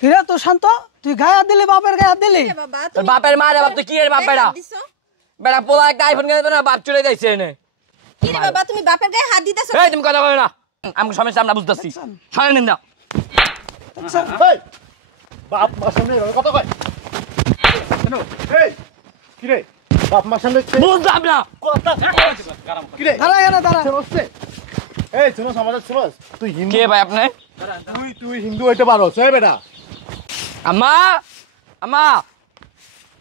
হিরা তো শান্ত তুই গায়ে দিলি বাপের গায়ে দিলি তোর বাপের মা রে বাপ তুই কি এর বাপ বেড়া বেড়া পোলা একটা আইফোন কিনে তো না বাপ চলে যাইছে এনে কি রে বাবা তুমি বাপের গায়ে হাত দিতেছো এই তুমি কথা কই না আমি সমস্যা আমরা বুঝতাছি সরে নিন দাও এই বাপ মার সামনে কথা কয় কেন এই কি রে বাপ মার সামনে বুঝলাম না কথা কি রে দাঁড়া এখানে দাঁড়া চলছে এই শুনো সমাজে শুনো তুই হিন্দু কে ভাই আপনি তুই হিন্দু হইতে পারো এই বেটা আম্মা আম্মা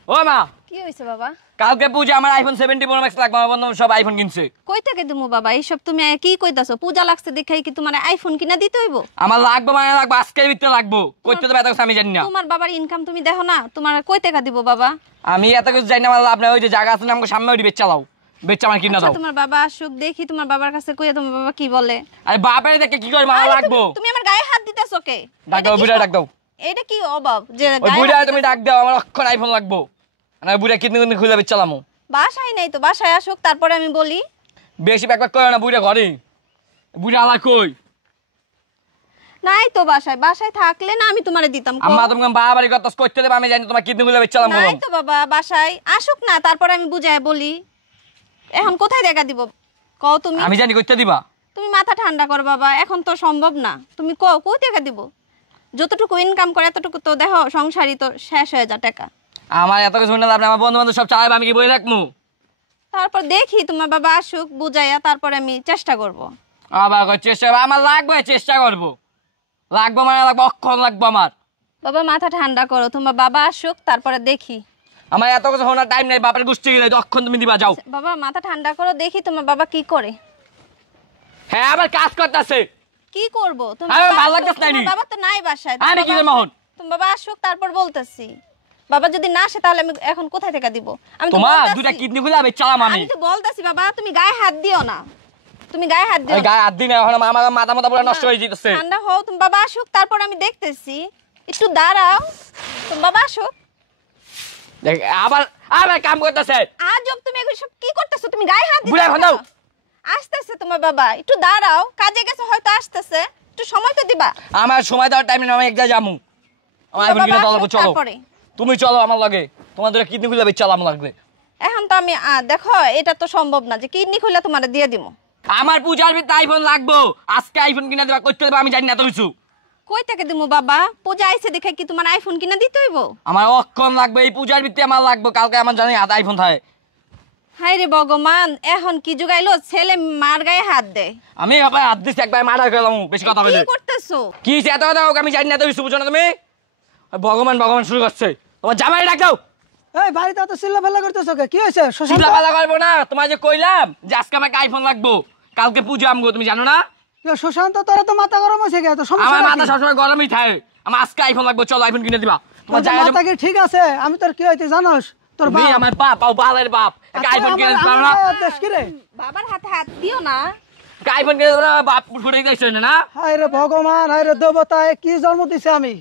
ও মা কি হইছে বাবা কালকে পূজা আমার আইফোন 70 প্রো ম্যাক্স লাগবে আমার বন্ধু সব আইফোন কিনছে কই থেকে দিমু বাবা এইসব তুমি কি কইতাছো পূজা লাগছে দেখাই কি তোমার আইফোন কিনা দিতে হইব আমার লাগবে মানে লাগবে আজকের ভিতরে লাগবে কইতে তো এত কিছু আমি জানি না তোমার বাবার ইনকাম তুমি দেখো না তোমার কই টাকা দিব বাবা আমি এত কিছু জানি না আমার লাভ নাই ওই যে জায়গা আছে না আমাকে সামনে ওই বেচ চালাও বেচ আমার কিনা দাও তোমার বাবা আসুক দেখি তোমার বাবার কাছে কইয়া তোমার বাবা কি বলে আরে বাপের দেখে কি করে মারা লাগবো তুমি আমার গায়ে হাত দিতেছো কে ডাক দাও বুড়া ডাক দাও এটা কি অভাব যে ওই বুড়া তুমি ডাক দাও আমার অক্ষণ আইফোন লাগবো না বুড়া কিডনি কিডনি খুলে বেচ চালামু বাসায় নাই তো বাসায় আসুক তারপরে আমি বলি বেশি ব্যাকপ্যাক করে না বুড়া ঘরে বুড়া আলা কই নাই তো বাসায় থাকলে না আমি তোমারে দিতাম আম্মা তোমাকে বাড়ি কত করতে দেব আমি জানি তোমার কিডনি খুলে বেচ চালামু নাই তো বাবা বাসায় আসুক না তারপরে আমি বুঝায় বলি এখন কোথায় দেখা দিব কও তুমি আমি জানি করতে দিবা তুমি মাথা ঠান্ডা করো বাবা এখন তো সম্ভব না তুমি কও কই টাকা দিব যতটুকু ইনকাম করে এতটুকু তো দেখো সংসারই তো শেষ হয়ে যা টাকা আমার এত কিছু না আমার বন্ধু বান্ধব সব চালাবে আমি কি বই রাখমু তারপর দেখি তোমার বাবা আসুক বুঝাইয়া তারপরে আমি চেষ্টা করব আবার চেষ্টা আমার লাগবে চেষ্টা করব লাগবে মানে লাগবে অক্ষণ লাগবে আমার বাবা মাথা ঠান্ডা করো তোমার বাবা আসুক তারপরে দেখি আমার এত কিছু হওয়ার টাইম নাই বাপের গোষ্ঠী গেলে অক্ষণ তুমি দিবা যাও বাবা মাথা ঠান্ডা করো দেখি তোমার বাবা কি করে হ্যাঁ আবার কাজ করতেছে কি করব আরে ভালো লাগতেছ না নি বাবা তো নাই বাসায় আরে কি রে মোহন তোমার বাবা আসুক তারপর বলতেছি বাবা যদি না আসে তাহলে আমি এখন কোথায় থেকে দিব আমি তো তোমার বলতাছি- দুইটা কিডনি খুলে আমি চালাম আমি আমি তো বলতাছি বাবা তুমি গায়ে হাত দিও না তুমি গায়ে হাত দিও এই গায়ে হাত দিন এখন আমার মাথা মাথা পুরো নষ্ট হয়ে যেতেছে ঠান্ডা হও তুমি বাবা আসুক তারপর আমি দেখতেছি একটু দাঁড়াও তুমি বাবা আসুক দেখ আবার আবার কাম করতেছে আজব তুমি এগুলো সব কি করতেছো তুমি গায়ে হাত বুড়া এখন দাও। আসতেছে তোমার বাবা একটু দাঁড়াও কাজে গেছে হয়তো আসতেছে একটু সময় তো দিবা আমার সময় দেওয়ার টাইম নেই আমি এক জায়গায় যামু আমার আইফোন কিনে বাবা চলো আসুক, চলো তারপরে। তুমি চলো আমার লাগে তোমার দুইটা কিডনি খুলে বেচ চালাম লাগবে এখন তো আমি দেখো এটা তো সম্ভব না যে কিডনি খুলে তোমার দিয়ে দিব আমার পূজার ভিতরে আইফোন লাগবো আজকে আইফোন কিনে দেবা করতে দেবা আমি জানি না তো কিছু কই থেকে দিমু বাবা পূজা আইছে দেখে কি তোমার আইফোন কিনা দিতে হইব আমার অক্ষণ লাগবে এই পূজার ভিতরে আমার লাগবে কালকে আমার জানি হাতে আইফোন থাকে হাই রে ভগবান এখন কি জুগাইলো ছেলে মার গায়ে হাত দেয় আমি আবার হাত দিচ্ছি একবার মারা গেলাম বেশি কথা কি বলে করতেছো কি এত কথা হোক আমি জানি না তো কিছু বুঝো না তুমি ভগবান ভগবান শুরু করছে তোমার জামাই ডাক দাও এই বাড়িতে তো চিল্লা ফাল্লা করতেছ কে কি হয়েছে শশাঙ্ক চিন্তা পালা করবো না তোমার যে কইলাম যে আজকে আমাকে আইফোন লাগবো কালকে পূজা আমগো তুমি জানো না শশাঙ্ক তোরা তো মাথা গরম হয়েছে গে তো আমার সমস্যা মাথা সবসময় গরমই থাকে আমার আজকে আইফোন লাগবে চলো আইফোন কিনে দিবা তোমার জায়গা মাথা কি ঠিক আছে আমি তোর কি হইতে জানোস তোর তুমি আমার বাপ আও বালের বাপ একটা আইফোন কিনে দিতে পারো না দেশ কি রে বাবার হাতে হাত দিও না একটা আইফোন কিনে দেবো না বাপ ফুটে দিয়েছে না হায় রে ভগবান হায় রে দেবতা কি জন্ম দিছে আমি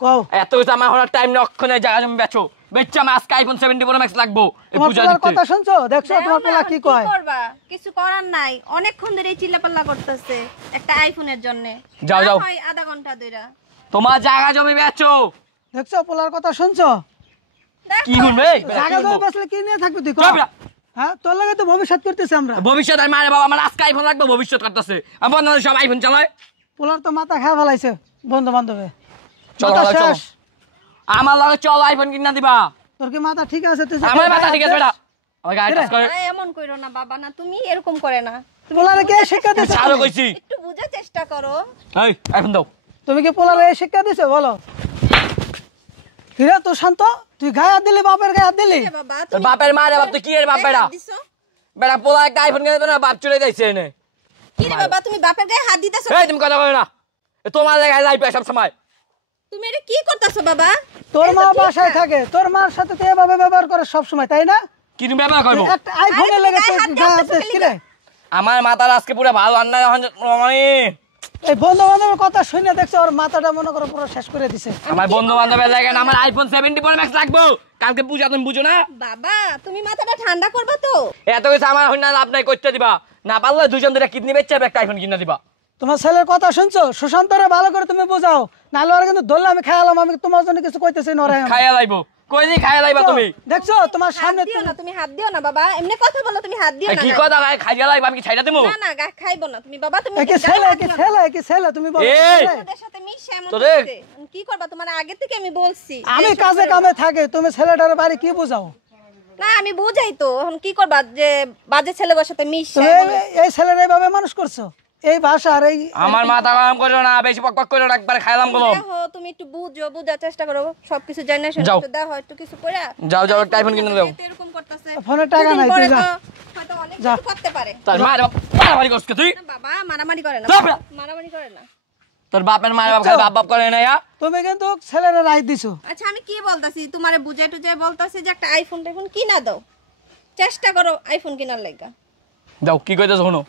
কও এত কিছু আমার হওয়ার টাইম নেই অক্ষণে জায়গা জমি বেচো বেচছে আমার আজকে আইফোন 70 প্রো ম্যাক্স লাগবো এই তোমার পূজা পোলার দিতে কথা শুনছো দেখছো তোমার দাও না, পোলা কি কয় করবা কিছু করার নাই অনেকক্ষণ ধরে চিল্লাপাল্লা করতেছে একটা আইফোনের জন্য যাও, যাও। আধা ঘন্টা ধরে তোমার জায়গা জমি বেচো দেখছো পোলার কথা শুনছো কি শুনবে জায়গা জমি বসলে কি নিয়ে থাকবে তুই কও? চল বেটা। হ্যাঁ তোর লাগে তো ভবিষ্যৎ করতেছি আমরা ভবিষ্যৎ আমি আরে বাবা আমার আজকে আইফোন লাগবে ভবিষ্যৎ করতেছে আমার বন্ধু সব আইফোন চালায় পোলার তো মাথা খায় ফেলাইছে বন্ধু বান্ধবে চলো মাথা চলো শেষ। আমার লাগে চলো আইফোন কিনা দিবা তোর কি মাথা ঠিক আছে তুই আমার মাথা ঠিক আছে বেটা আমার গায়ে টাচ করে আরে এমন কইরো না বাবা না তুমি এরকম করে না পোলারে কে শিক্ষা দিছে ছাড়ো কইছি একটু বুঝার চেষ্টা করো এই আইফোন দাও তুমি কি পোলারে এই শিক্ষা দিছো বলো হিরা তো শান্ত তুই গায়ে দিলি বাপের গায়ে দিলি বাবা তোর বাপের মা রে বাপ তুই কি এর বাপ বেটা দিছো বেটা পোলা একটা আইফোন কিনে দেবো না বাপ চলে যাইছে এনে কি রে বাবা তুমি বাপের গায়ে হাত দিতেছো এই তুমি কথা কই না তোমার লাগাই লাইফ সব সময় তুমি এটা কি করতেছো বাবা তোর মা বাসায় থাকে তোর মার সাথে তুই এভাবে ব্যবহার করে সব সময় তাই না কি তুমি ব্যবহার করবো একটা আইফোনে আরে লেগে তুমি তুই গায়ে হাত গায়ে হাত দিতেছো দিস কি কেন? রে? আমার মাথার আজকে পুরো ভালো রান্না এখন এই বন্ধু বান্ধবের কথা শুনে দেখছো ওর মাথাটা মনে করো পুরো শেষ করে দিছে আমার বন্ধু বান্ধবের জায়গায় আমার আইফোন 70 প্রো ম্যাক্স লাগবো কালকে পূজা তুমি বুঝো না বাবা তুমি মাথাটা ঠান্ডা করবা তো এত কিছু আমার হইনা লাভ নাই করতে দিবা না পারলে দুজন ধরে কিডনি বেচছে একটা আইফোন কিনে দিবা তোমার ছেলের কথা শুনছো? সুশান্তরে ভালো করে তুমি বোঝাও, নাহলে ওরা কিন্তু ধরলে আমি খাইলাম, আমি তোমার জন্য কিছু কইতেছি নরে। খাইয়া লাইবো কই দি খাইয়া লাইবা তুমি? দেখছো তোমার সামনে দিও না, তুমি হাত দিও না বাবা, এমনি কথা বলো, তুমি হাত দিও না। কি কথা গায় খাইয়া লাইবা? আমি কি ছাইড়া দেবো? না না খাইবো না তুমি বাবা, তুমি কি ছেলে কি ছেলে কি ছেলে তুমি বলো? এই! ছেলে? ওদের সাথে মিশে এমন তোদের- করছে। কি করবা? তোমার আগে থেকে আমি বলছি আমি এইসব কাজে করো কামে থাকি, তুমি ছেলেটার বাড়ি কি বোঝাও? না। আমি বুঝাই তো, এখন কি করবা যে বাজে ছেলেদের সাথে মিশে তুমি এমন- এই ছেলের এইভাবে মানুষ করছো, এই ভাষা আর এই আমার মাথা গরম করো না, বেশি পক পক করো না, একবার খাইলাম গেল। দেখো তুমি একটু বুঝার চেষ্টা করো, সবকিছু জানা শুনে যাও। একটু দেখো, একটু কিছু করে যাও, যাও, একটা iPhone কিনে দাও। এরকম করতেছে, ফোনে টাকা নাই, তুই যা। হয়তো অনেক যা। কিছু করতে পারে। তোর মারামারি করছ তুই? না বাবা, মারামারি করে না, চুপ রে। মারামারি করে না। তোর বাপের মায়ের বাপ খালি বাপ বাপ করে না ইয়া? তুমি কিন্তু ছেলের রায় দিছো। আচ্ছা আমি কি বলতাছি, তোমারে বুঝাই টুজাই বলতাছি যে একটা আইফোন কিনা দাও, চেষ্টা করো আইফোন কেনার লাগা। যাও, কি কইতেছ শোনো।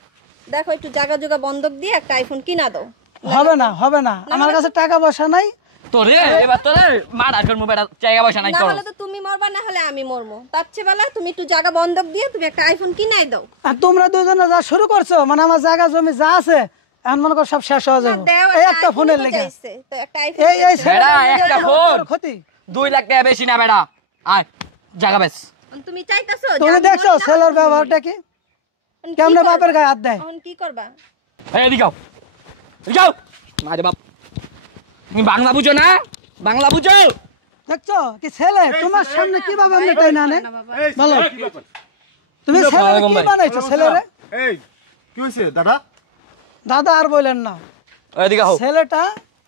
দেখো একটু জায়গা জোগা বন্ধক দিয়ে একটা আইফোন কিনা দাও। হবে না হবে না, আমার কাছে টাকা পয়সা নাই। তোরে এবার তোরে মার আর করমু বেটা, জায়গা পয়সা নাই না করো। হলে তো তুমি মরবা, না হলে আমি মরবো। তার চেয়ে বেলা তুমি একটু জায়গা বন্ধক দিয়ে তুমি একটা আইফোন কিনাই দাও। আর তোমরা দুজনে যা শুরু করছো, মানে আমার জায়গা জমি যা আছে এখন মনে করো সব শেষ হয়ে যাবে দেও, এই একটা একটা iPhone ফোনের তো লেগে। চাইছে, তো একটা আইফোন এই এই ছেলেটার বেড়া, লেগে একটা আমার ফোন। তোর ক্ষতি। 2 লাখ টাকা বেশি না বেটা, আয় জায়গা বেশ। তুমি চাইতাছো যে তুমি আমি দেখছো মরি না? ছেলের ব্যবহারটা কি, এখন কি কেমনে করবা? বাপের গায়ে হাত দেয়। এখন কি করবা? এই এদিকে আও, এদিকে আও। মারে বাপ, তুমি বাংলা বুঝো না? বাংলা বুঝো? দেখছো কি ছেলে তোমার সামনে কিভাবে আমি টাই না নে না বাবা। এই বলো। কি ব্যাপার? তুমি ছেলে কি বানাইছো ছেলেরে? এই কি হয়েছে দাদা? দাদা আর বলেন না, এদিকে আও। ছেলেটা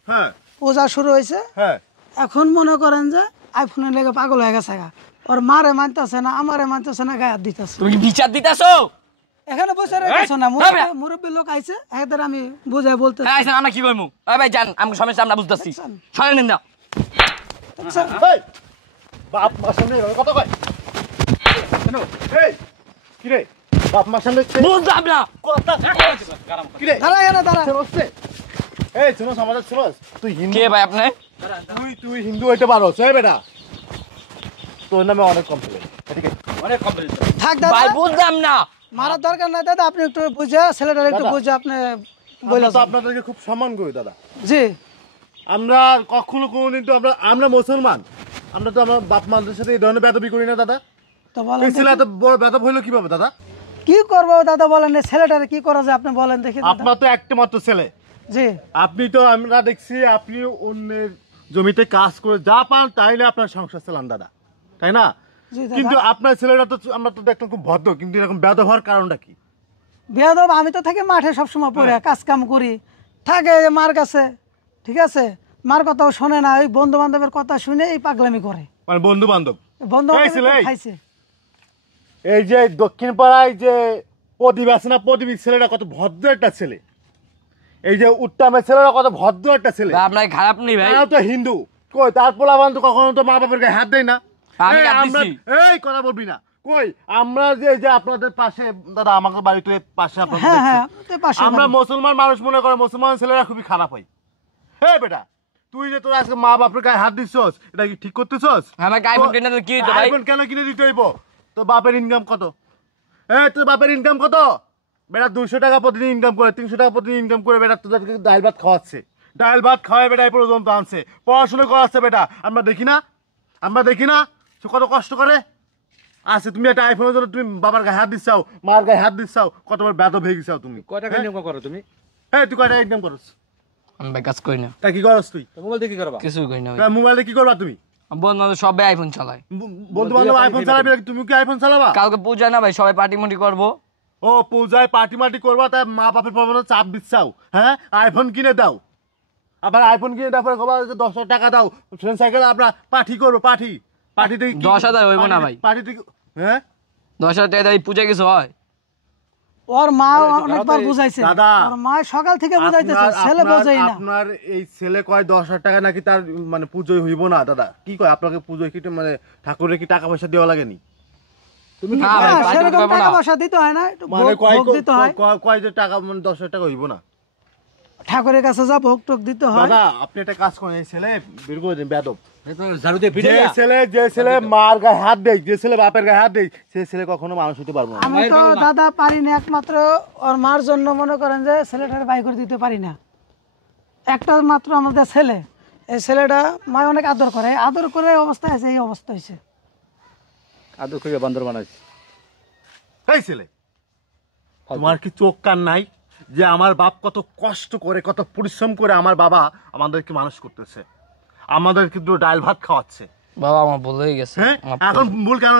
হ্যাঁ পূজা শুরু হয়েছে, হ্যাঁ এখন মনে করেন যে আইফোনের লেগে পাগল হয়ে গেছে গা। ওর মারে মানতেছে না, আমারে মানতেছে না, গায়ে হাত দিতেছে। তুমি কি বিচার দিতেছো? এখানে বসে রেখেছো না, মুরব্বী লোক আইছে, এদের আমি বুঝাই বলতে হ্যাঁ আইছেন, আমরা কি কইমু? ওই ভাই জান, আমি সমস্যা আমরা বুঝতাছি। দেখছেন? সরে নিন না। এই বাপ মার সামনে এভাবে কথা কয় কেন? এই কি রে বাপ মার সামনে বুঝলাম না। কথা কি রে দাঁড়া এখানে দাঁড়া। হচ্ছে? এই শুনো সমাজ শুনো, তুই হিন্দু, কে ভাই আপনি? তুই হিন্দু হইতে পারো এই বেটা, তোর নামে অনেক কমপ্লেন, ঠিক আছে? অনেক কমপ্লেন। থাক দাদা, ভাই বুঝলাম না। মারার দরকার নাই দাদা, আপনি একটু বুঝে ছেলেটার একটু দাদা। বুঝে আপনি আমরা বলে তো আপনাদেরকে খুব সম্মান করি দাদা। জি। আমরা কখনো কোনোদিন তো আমরা মুসলমান, আমরা তো আমার বাপ মাদের সাথে এই ধরনের বেদবি করি না দাদা। তো বলেন এই ছেলে দেখি। এত বড় বেদব হইলো কিভাবে দাদা? কি করবো দাদা বলেন, এই ছেলেটারে কি করা যায় আপনি বলেন দেখি দাদা। আপনার তো একটা মাত্র ছেলে, জি আপনি তো আমরা দেখছি আপনি অন্যের জমিতে কাজ করে যা পান তাই না আপনার সংসার চালান দাদা, তাই না? জি দাদা। কিন্তু আপনার ছেলেরা তো আমরা তো দেখলাম খুব ভদ্র, কিন্তু এরকম বেদব হওয়ার কারণটা কি? বেয়াদব, আমি তো থাকি মাঠে সবসময় পড়ে কাজ কাম করি, থাকে এই মার কাছে, ঠিক আছে, মার কথাও শোনে না, ওই বন্ধু বান্ধবের কথা শুনে এই পাগলামি করে। মানে বন্ধু বান্ধব বন্ধু এই ছেলে, এই। খাইছে। এই যে দক্ষিণ পাড়ায় যে প্রদীপ আছে না, প্রদীপ ছেলেটা কত ভদ্র একটা ছেলে, এই যে উত্তমের ছেলেটা কত ভদ্র একটা ছেলে, ভাই, আপনার খারাপ নেই ভাই। তারাও তো হিন্দু, কই তার পোলাপান তো কখনো তো মা বাপের গায়ে হাত দেয় না। আমি এই হাত আমরা- দিছি। এই কথা বলবি না, কই আমরা যে আপনাদের পাশে দাদা, আমাকে বাড়িতে পাশে আপনাদের হ্যাঁ দেখছেন। হ্যাঁ, তো পাশে আমরা বাড়ি। মুসলমান মানুষ মনে করে মুসলমান ছেলেরা খুবই খারাপ হয়। এই বেটা, তুই যে তোর আজকে মা বাপের গায়ে হাত দিছস, এটা কি ঠিক করতেছস? আমাকে iPhone কিনে দিলে কি হইতো ভাই? আইফোন কেন কিনে দিতে হইব? তোর বাপের ইনকাম কত? তোর বাপের ইনকাম কত? বেটা 200 টাকা প্রতিদিন ইনকাম করে, 300 টাকা প্রতিদিন ইনকাম করে বেটা তোদেরকে ডাল ভাত খাওয়াচ্ছে, ডাল ভাত খাওয়ায় বেটা এই পর্যন্ত আনছে, পড়াশোনা করাচ্ছে বেটা। আমরা দেখি না, সে কত কষ্ট করে আছে। তুমি একটা আইফোনের জন্য তুমি বাবার গায়ে হাত দিচ্ছাও, মার গায়ে হাত দিচ্ছাও, কতবার বেদব হয়ে গেছাও তুমি। কয় টাকা ইনকাম করো তুমি? তুই কয়টা ইনকাম করছ? আমি ভাই কাজ করি না, তা কি করছ তুই? তো মোবাইল দিয়ে কি করবা? কিছুই করি না ভাই। তা মোবাইলে কি করবা তুমি? বন্ধু বান্ধব সবাই আইফোন চালায়। বন্ধু বান্ধব আইফোন চালাবে, তুমি কি আইফোন চালাবা? কালকে পূজা না ভাই, সবাই পার্টি মুটি করবো। ও পূজায় পার্টি মার্টি করবা, তাই মা বাপের পর চাপ দিচ্ছাও, হ্যাঁ? আইফোন কিনে দাও, আবার আইফোন কিনে দেওয়ার পরে কবা 10,000 টাকা দাও, ফ্রেন্ড সাইকেল আমরা পার্টি করবো, পার্টিতে 10,000 হইব না ভাই। পার্টিতে হ্যাঁ 10,000 টাকা দিয়ে পূজা কিছু হয়? ওর মা অনেকবার বুঝাইছে, দাদা, ওর মা সকাল থেকে বুঝাইতেছে, ছেলে বোঝাই না। আপনার এই ছেলে কয় 10,000 টাকা নাকি তার মানে পুজোয় হইব না দাদা, কি কয় আপনাকে পুজোয় কি মানে ঠাকুরের কি টাকা পয়সা দেওয়া লাগেনি? তুমি না ভাই, হ্যাঁ, পার্টি সেরকম করবো টাকা না। পয়সা দিতে হয় না, একটু মানে ভোগ দিতে হয়। কয় যে টাকা মানে 10,000 টাকা হইব না? ঠাকুরের কাছে যা ভোগ টোক দিতে হয়। দাদা আপনি একটা কাজ করেন, এই ছেলে বের করে দেন বেয়াদব। ঝাড়ু দিয়ে ফিরে যে ছেলে মার গায়ে হাত দেয়, যে ছেলে বাপের গায়ে হাত দেয়, সে ছেলে কখনো মানুষ হতে পারবো না। আমি তো দাদা পারি না, একমাত্র ওর মার জন্য মনে করেন যে ছেলেটার বাই করে দিতে পারি না। একটা মাত্র আমাদের ছেলে, এই ছেলেটা মা অনেক আদর করে, আদর করে অবস্থা আছে, এই অবস্থা হয়েছে। আদর করে বান্দর বানাইছে। এই ছেলে, তোমার কি চোখ কান নাই যে আমার বাপ কত কষ্ট করে, কত পরিশ্রম করে আমার বাবা আমাদেরকে মানুষ করতেছে, আমাদের কিন্তু ডাল ভাত খাওয়াচ্ছে। বাবা আমার ভুল হয়ে গেছে। হ্যাঁ এখন ভুল কেন?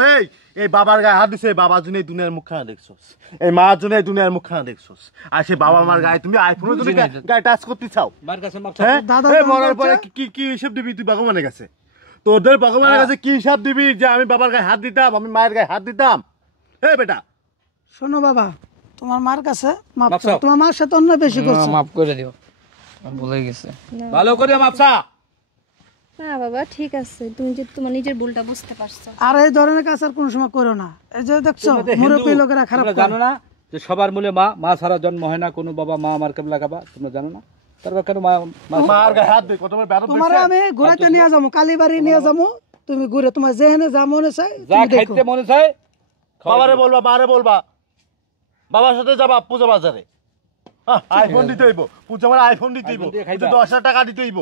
এই বাবার গায়ে হাত দিছে, এই বাবার জন্য এই দুনিয়ার মুখখানা দেখছোস, এই মার জন্য এই দুনিয়ার মুখখানা দেখছোস, আর সেই বাবা মার গায়ে তুমি আইফোনের জন্য গায়ে টাচ করতে চাও। মার কাছে মাপ হ্যাঁ দাদা এই তুমি মরার বলছো? পরে কি হিসাব দিবি তুই ভগবানের কাছে? তোদের ভগবানের কাছে কি হিসাব দিবি যে আমি বাবার গায়ে হাত দিতাম, আমি মায়ের গায়ে হাত দিতাম? এই বেটা শোনো বাবা, তোমার মার কাছে মাপ মাপ চাও। চাও। তোমার মার সাথে অন্য বেশি করছো। মাফ করে দিও, আমার ভুল হয়ে গেছে। ভালো করে মাপসা। না বাবা ঠিক আছে, তুমি যে তোমার নিজের ভুলটা বুঝতে পারছো। আর এই ধরনের কাজ আর কোনো সময় করো না। এই যে দেখছো তোমরা তো মুরব্বী হিন্দু, লোকেরা খারাপ তোমরা করে। জানো না যে সবার মূলে মা, মা ছাড়া জন্ম হয় না কোনো বাবা, মা আমার কেবলা কাবা, তোমরা জানো না? তারপর কেন মার গায়ে হাত দে, কত বড় বেয়াদব তোমার দেখছেন? আমি ঘুরাতে নিয়ে যাবো, কালীবাড়ি নিয়ে যাবো, তুমি ঘুরে তোমার যেখানে যা মনে চাই যা তুমি দেখো। খাইতে মনে চায় বাবারে বলবা, মারে বলবা, বাবার সাথে যাবা পূজা বাজারে, আইফোন দিতে হইব, পূজা মানে আইফোন দিতে হইব, iPhone দিয়ে খাইবা। 10,000 টাকা দিতে হইব।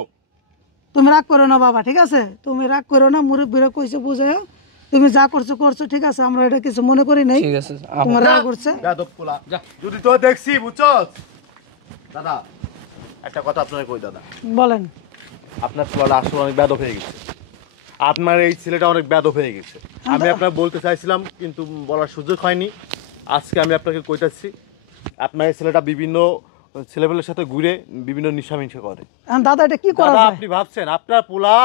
তুমি রাগ করো না বাবা, ঠিক আছে? তুমি রাগ করো না, মুরব্বীরা কইছে বুঝে, তুমি যা করছো করছো, ঠিক আছে? আমরা এটা কিছু মনে করি নাই। ঠিক আছে তোমার রাগ করছে। বেয়াদব পোলা। যদি তো দেখছি বুঝছস দাদা, একটা কথা আপনাকে কই দাদা, বলেন। আপনার ছেলেটা আসলে অনেক বেয়াদব হয়ে গেছে, আপনার এই ছেলেটা অনেক বেয়াদব হয়ে গেছে। আমি আপনাকে বলতে চাইছিলাম কিন্তু বলার সুযোগ হয়নি, আজকে আমি আপনাকে কইতাছি। আপনার এই ছেলেটা বিভিন্ন ছেলেপেলের সাথে ঘুরে বিভিন্ন নিশামিশা করে। এখন দাদা এটা কি করা দাদা যায়? আপনি ভাবছেন আপনার পোলা,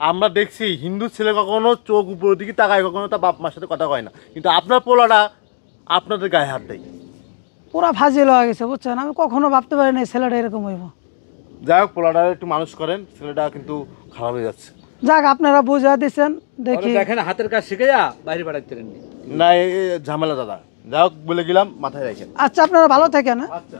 আমরা দেখছি হিন্দু ছেলে কখনো চোখ উপরের দিকে তাকায়, কখনো তার বাপ মার সাথে কথা কয় না, কিন্তু আপনার পোলাটা আপনাদের গায়ে হাত দেয়। পুরা ফাজিল হয়ে গেছে, বুঝছেন? আমি কখনো ভাবতে পারি না এই ছেলেটা এরকম হইব। যাই হোক, পোলাটা একটু মানুষ করেন, ছেলেটা কিন্তু খারাপ হয়ে যাচ্ছে। যাক, আপনারা বুঝা দিচ্ছেন, দেখি। দেখেন হাতের কাজ শিখাইয়া বাইরে পাঠাইতে না এই ঝামেলা দাদা, যাই হোক বলে গেলাম, মাথায় রাখেন। আচ্ছা, আপনারা ভালো থাকেন। হ্যাঁ? আচ্ছা।